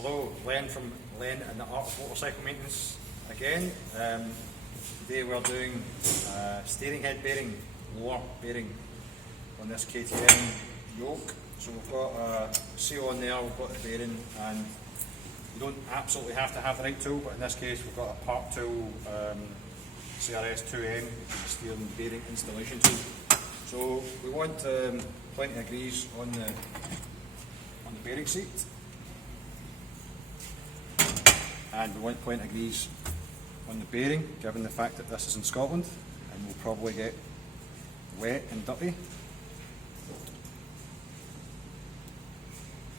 Hello, Len from Len and the Art of Motorcycle Maintenance again. Today we're doing steering head bearing, lower bearing on this KTM yoke. So we've got a seal on there, we've got the bearing, and you don't absolutely have to have the right tool, but in this case we've got a part tool, CRS-2M, steering bearing installation tool. So we want plenty of grease on the bearing seat. And we want plenty of grease on the bearing, given the fact that this is in Scotland and will probably get wet and dirty.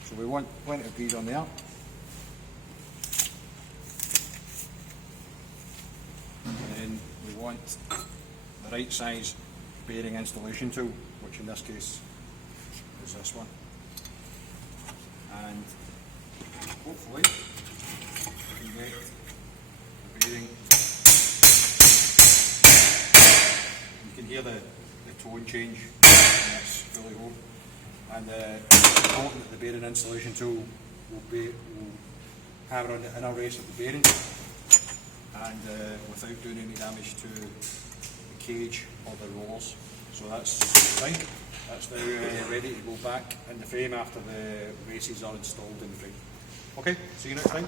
So we want plenty of grease on there. And then we want the right size bearing installation tool, which in this case is this one. And hopefully you get the bearing. You can hear the tone change when it's fully home. And important that the bearing installation tool will hammer on the inner race of the bearing, and without doing any damage to the cage or the rollers. So that's fine. That's now ready to go back in the frame after the races are installed in the frame. Okay, see you next time.